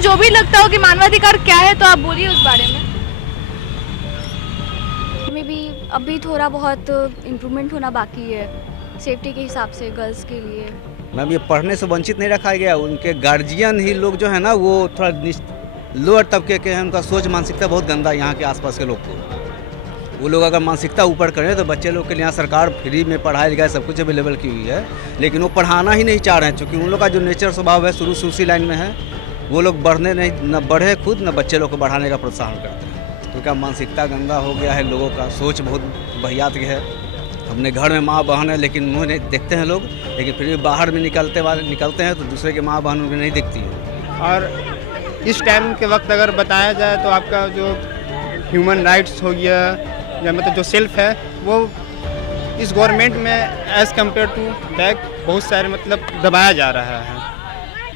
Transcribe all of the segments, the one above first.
जो भी लगता हो कि मानवाधिकार क्या है तो आप बोलिए उस बारे में भी अभी थोड़ा बहुत इम्प्रूवमेंट होना बाकी है सेफ्टी के हिसाब से गर्ल्स के लिए। मैम, ये पढ़ने से वंचित नहीं रखा गया, उनके गार्जियन ही लोग जो है ना वो थोड़ा लोअर तबके के हैं, उनका सोच मानसिकता बहुत गंदा है यहाँ के आसपास के लोग को। वो लोग अगर मानसिकता ऊपर करें तो बच्चे लोग के लिए यहाँ सरकार फ्री में पढ़ाई लिखाई सब कुछ अवेलेबल की हुई है, लेकिन वो पढ़ाना ही नहीं चाह रहे हैं क्योंकि उन लोग का जो नेचर स्वभाव है शुरू से उसी लाइन में है। वो लोग बढ़ने नहीं, न बढ़े खुद न बच्चे लोग को बढ़ाने का प्रोत्साहन करते हैं। तो क्या मानसिकता गंदा हो गया है, लोगों का सोच बहुत बहियात है। अपने घर में माँ बहन है लेकिन मुँह नहीं देखते हैं लोग, लेकिन फिर भी बाहर में निकलते हैं तो दूसरे के माँ बहन भी नहीं दिखती है। और इस टाइम के वक्त अगर बताया जाए तो आपका जो ह्यूमन राइट्स हो गया या मतलब जो सेल्फ है वो इस गवर्नमेंट में एज़ कम्पेयर टू बैक बहुत सारे मतलब दबाया जा रहा है।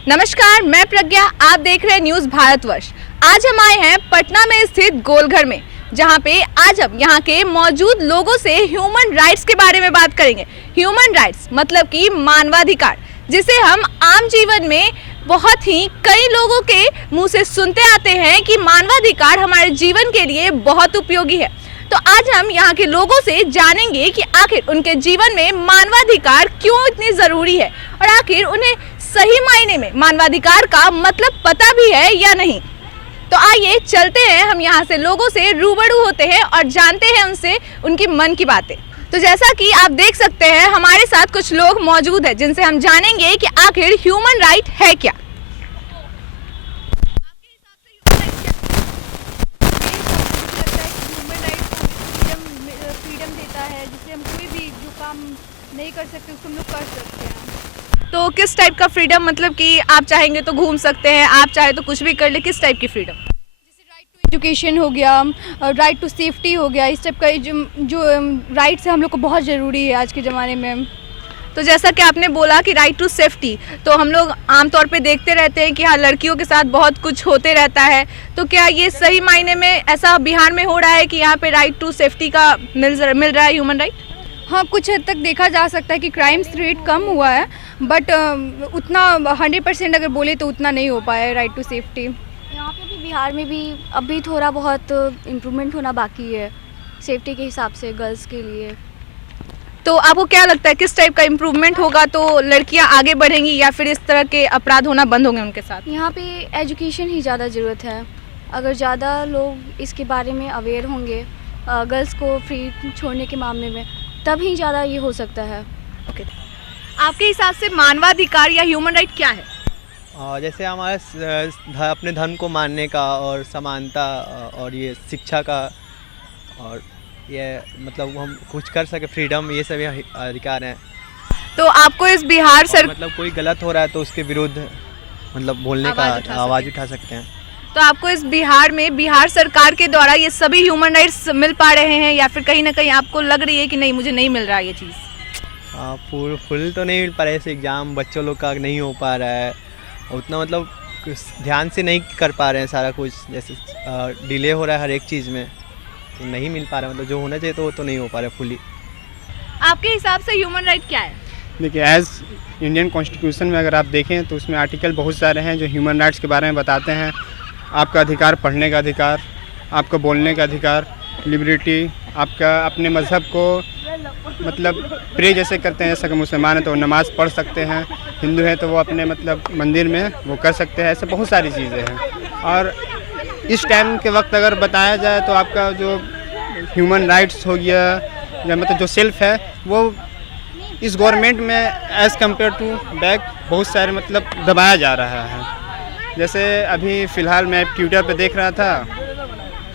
नमस्कार, मैं प्रज्ञा, आप देख रहे हैं न्यूज़ भारतवर्ष। आज हम आए हैं पटना में स्थित गोलघर में, जहां पे आज हम यहां के मौजूद लोगों से ह्यूमन राइट्स के बारे में बात करेंगे। ह्यूमन राइट्स मतलब कि मानवाधिकार, जिसे हम आम जीवन में बहुत ही कई लोगों के मुंह से सुनते आते हैं कि मानवाधिकार हमारे जीवन के लिए बहुत उपयोगी है। तो आज हम यहाँ के लोगों से जानेंगे कि आखिर उनके जीवन में मानवाधिकार क्यों इतनी ज़रूरी है और आखिर उन्हें सही मायने में मानवाधिकार का मतलब पता भी है या नहीं। तो आइए चलते हैं, हम यहाँ से लोगों से रूबरू होते हैं और जानते हैं उनसे उनकी मन की बातें। तो जैसा कि आप देख सकते हैं हमारे साथ कुछ लोग मौजूद हैं जिनसे हम जानेंगे कि आखिर ह्यूमन राइट है क्या। फ्रीडम देता है जिससे हम कोई भी जो काम नहीं कर सकते उसको हम लोग कर सकते हैं। तो किस टाइप का फ्रीडम, मतलब कि आप चाहेंगे तो घूम सकते हैं, आप चाहे तो कुछ भी कर ले, किस टाइप की फ्रीडम? जैसे राइट टू एजुकेशन हो गया, राइट टू सेफ्टी हो गया, इस टाइप का जो राइट्स है हम लोग को बहुत ज़रूरी है आज के ज़माने में। तो जैसा कि आपने बोला कि राइट टू सेफ्टी, तो हम लोग आमतौर पे देखते रहते हैं कि हाँ लड़कियों के साथ बहुत कुछ होते रहता है। तो क्या ये सही मायने में ऐसा बिहार में हो रहा है कि यहाँ पे राइट टू सेफ्टी का मिल रहा है ह्यूमन राइट? हाँ, कुछ हद तक देखा जा सकता है कि क्राइम्स रेट कम हुआ है, बट उतना 100% अगर बोले तो उतना नहीं हो पाया है राइट टू सेफ्टी। यहाँ पे भी बिहार में भी अभी थोड़ा बहुत इम्प्रूवमेंट होना बाकी है सेफ्टी के हिसाब से गर्ल्स के लिए। तो आपको क्या लगता है किस टाइप का इम्प्रूवमेंट होगा तो लड़कियाँ आगे बढ़ेंगी या फिर इस तरह के अपराध होना बंद होंगे उनके साथ? यहाँ पे एजुकेशन ही ज़्यादा ज़रूरत है। अगर ज़्यादा लोग इसके बारे में अवेयर होंगे गर्ल्स को फ्री छोड़ने के मामले में, तभी ज़्यादा ये हो सकता है। ओके, आपके हिसाब से मानवाधिकार या ह्यूमन राइट क्या है? जैसे हमारा अपने धर्म को मानने का और समानता और ये शिक्षा का और ये मतलब हम कुछ कर सके, फ्रीडम, ये सभी अधिकार हैं। तो आपको इस बिहार मतलब कोई गलत हो रहा है तो उसके विरुद्ध मतलब बोलने का आवाज़ उठा सकते हैं। तो आपको इस बिहार में बिहार सरकार के द्वारा ये सभी ह्यूमन राइट्स मिल पा रहे हैं या फिर कहीं ना कहीं आपको लग रही है कि नहीं मुझे नहीं मिल रहा है ये चीज़? फुल तो नहीं मिल पा रहा है, जैसे एग्ज़ाम बच्चों लोग का नहीं हो पा रहा है उतना, मतलब ध्यान से नहीं कर पा रहे हैं सारा कुछ, जैसे डिले हो रहा है हर एक चीज़ में, तो नहीं मिल पा रहा है, मतलब जो होना चाहिए तो वो तो नहीं हो पा रहा है फुली। आपके हिसाब से ह्यूमन राइट क्या है? देखिए, एज़ इंडियन कॉन्स्टिट्यूशन में अगर आप देखें तो उसमें आर्टिकल बहुत सारे हैं जो ह्यूमन राइट्स के बारे में बताते हैं। आपका अधिकार पढ़ने का अधिकार, आपका बोलने का अधिकार, लिबर्टी, आपका अपने मज़हब को मतलब प्रे जैसे करते हैं, जैसे कि मुसलमान है तो वो नमाज़ पढ़ सकते हैं, हिंदू है तो वो अपने मतलब मंदिर में वो कर सकते हैं, ऐसे बहुत सारी चीज़ें हैं। और इस टाइम के वक्त अगर बताया जाए तो आपका जो ह्यूमन राइट्स हो गया या मतलब जो सेल्फ है वो इस गवर्नमेंट में एज़ कम्पेयर टू बैक बहुत सारे मतलब दबाया जा रहा है। जैसे अभी फ़िलहाल मैं ट्विटर पे देख रहा था,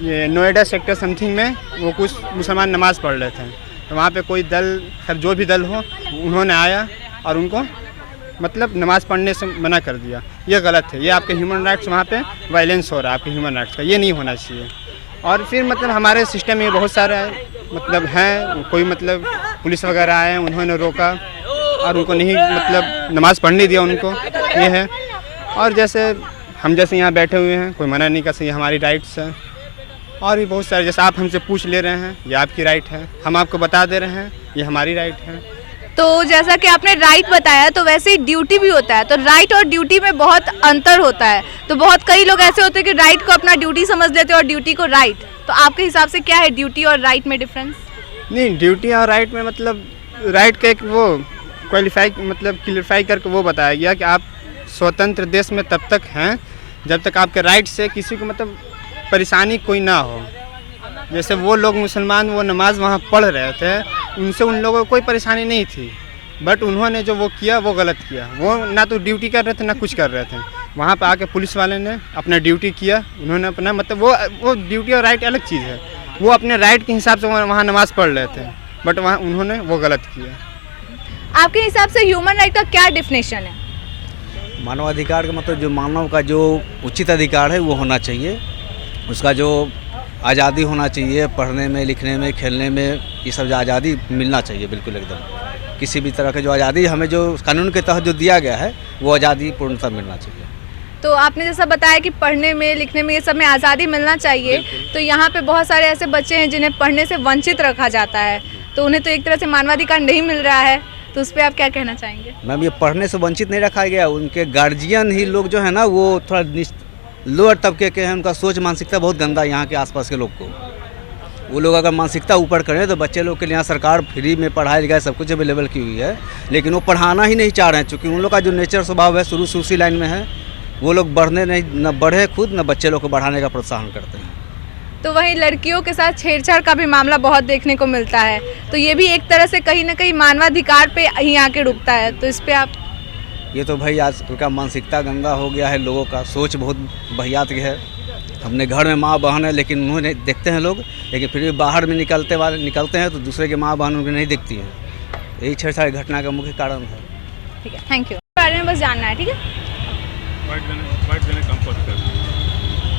ये नोएडा सेक्टर समथिंग में वो कुछ मुसलमान नमाज़ पढ़ रहे थे, तो वहाँ पे कोई दल, खैर जो भी दल हो, उन्होंने आया और उनको मतलब नमाज़ पढ़ने से मना कर दिया। ये गलत है, ये आपके ह्यूमन राइट्स वहाँ पे वायलेंस हो रहा है आपके ह्यूमन राइट्स का, ये नहीं होना चाहिए। और फिर मतलब हमारे सिस्टम में बहुत सारे मतलब हैं, कोई मतलब पुलिस वगैरह आए, उन्होंने रोका और उनको नहीं मतलब नमाज़ पढ़ने दिया उनको, ये है। और जैसे हम जैसे यहाँ बैठे हुए हैं, कोई मना नहीं कर सकता, ये हमारी राइट्स है। और भी बहुत सारे, जैसे आप हमसे पूछ ले रहे हैं, ये आपकी राइट है, हम आपको बता दे रहे हैं, ये हमारी राइट है। तो जैसा कि आपने राइट बताया, तो वैसे ही ड्यूटी भी होता है। तो राइट और ड्यूटी में बहुत अंतर होता है। तो बहुत कई लोग ऐसे होते हैं कि राइट को अपना ड्यूटी समझ लेते हैं और ड्यूटी को राइट। तो आपके हिसाब से क्या है ड्यूटी और राइट में डिफरेंस? नहीं, ड्यूटी और राइट में मतलब राइट का एक वो क्लियरिफाई करके वो बताया गया कि आप स्वतंत्र देश में तब तक हैं जब तक आपके राइट से किसी को मतलब परेशानी कोई ना हो। जैसे वो लोग मुसलमान वो नमाज़ वहाँ पढ़ रहे थे, उनसे उन लोगों को कोई परेशानी नहीं थी, बट उन्होंने जो वो किया वो गलत किया। वो ना तो ड्यूटी कर रहे थे ना कुछ कर रहे थे। वहाँ पे आके पुलिस वाले ने अपना ड्यूटी किया, उन्होंने अपना मतलब वो ड्यूटी और राइट अलग चीज़ है। वो अपने राइट के हिसाब से वहाँ नमाज़ पढ़ रहे थे, बट वहाँ उन्होंने वो गलत किया। आपके हिसाब से ह्यूमन राइट का क्या डिफिनेशन है? मानवाधिकार का मतलब जो मानव का जो उचित अधिकार है वो होना चाहिए, उसका जो आज़ादी होना चाहिए, पढ़ने में, लिखने में, खेलने में, ये सब जो आज़ादी मिलना चाहिए बिल्कुल एकदम। किसी भी तरह के जो आज़ादी हमें जो कानून के तहत जो दिया गया है वो आज़ादी पूर्णतः मिलना चाहिए। तो आपने जैसा बताया कि पढ़ने में, लिखने में, ये सब में आज़ादी मिलना चाहिए। तो यहाँ पे बहुत सारे ऐसे बच्चे हैं जिन्हें पढ़ने से वंचित रखा जाता है, तो उन्हें तो एक तरह से मानवाधिकार नहीं मिल रहा है। तो उस पर आप क्या कहना चाहेंगे? मैम, ये पढ़ने से वंचित नहीं रखा गया, उनके गार्जियन ही लोग जो है ना वो थोड़ा लोअर तबके के हैं, उनका सोच मानसिकता बहुत गंदा है यहाँ के आसपास के लोग को। वो लोग अगर मानसिकता ऊपर करें तो बच्चे लोग के लिए यहाँ सरकार फ्री में पढ़ाई लिखाई सब कुछ अवेलेबल की हुई है, लेकिन वो पढ़ाना ही नहीं चाह रहे हैं, चूँकि उन लोग का जो नेचर स्वभाव है शुरू से उसी लाइन में है। वो लोग बढ़ने नहीं, न बढ़े खुद, न बच्चे लोग को बढ़ाने का प्रोत्साहन करते हैं। तो वहीं लड़कियों के साथ छेड़छाड़ का भी मामला बहुत देखने को मिलता है, तो ये भी एक तरह से कहीं ना कहीं मानवाधिकार पे ही आके रुकता है। तो इस पे आप? ये तो भाई आजकल का मानसिकता गंदा हो गया है, लोगों का सोच बहुत बहियात है। अपने घर में माँ बहन है लेकिन उन्हें देखते हैं लोग, लेकिन फिर भी बाहर में निकलते हैं तो दूसरे के माँ बहन उनको नहीं दिखती हैं। यही छेड़छाड़ घटना का मुख्य कारण है। ठीक है, थैंक यू। बारे में बस जानना है, ठीक है? वाइट देने कम पद कर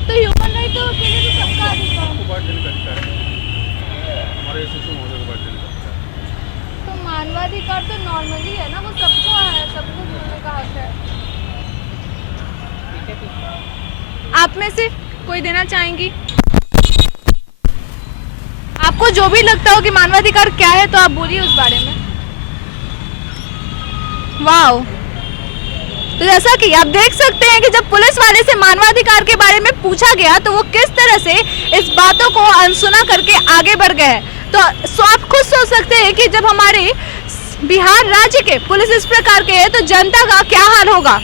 तो ह्यूमन राइट तो के लिए भी सबका अधिकार है। वाइट देने का अधिकार है, हमारे एसोसिएशन महोदय को वाइट देने का अधिकार है। तो मानवाधिकार तो नॉर्मली है ना, वो सबको है, सबको मिलने का हक है। आप में से कोई देना चाहेंगी? आपको जो भी लगता हो कि मानवाधिकार क्या है तो आप बोलिए उस बारे में। वाओ, तो जैसा कि आप देख सकते हैं कि जब पुलिस वाले से मानवाधिकार के बारे में पूछा गया तो वो किस तरह से इस बातों को अनसुना करके आगे बढ़ गए हैं। तो आप खुद सोच सकते हैं कि जब हमारे बिहार राज्य के पुलिस इस प्रकार के है तो जनता का क्या हाल होगा।